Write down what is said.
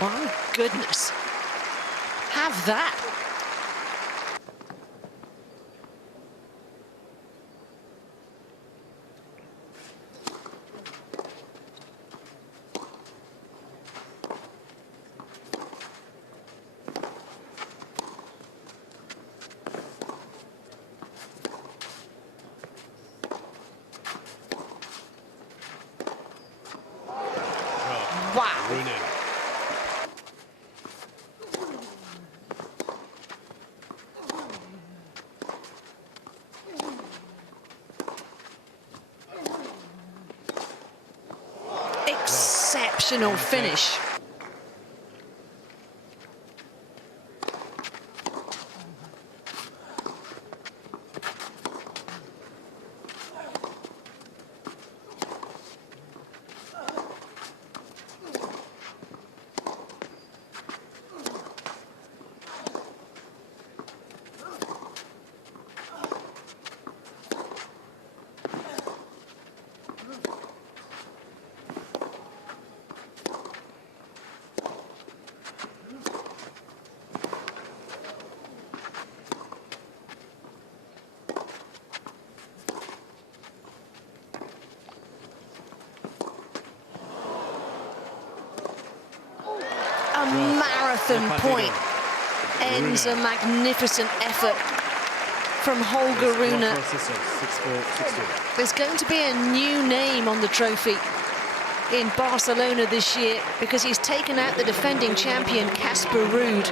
My goodness. Have that. Wow. Rune. Exceptional finish. A marathon point ends a magnificent effort from Holger Rune. There's going to be a new name on the trophy in Barcelona this year because he's taken out the defending champion Casper Ruud.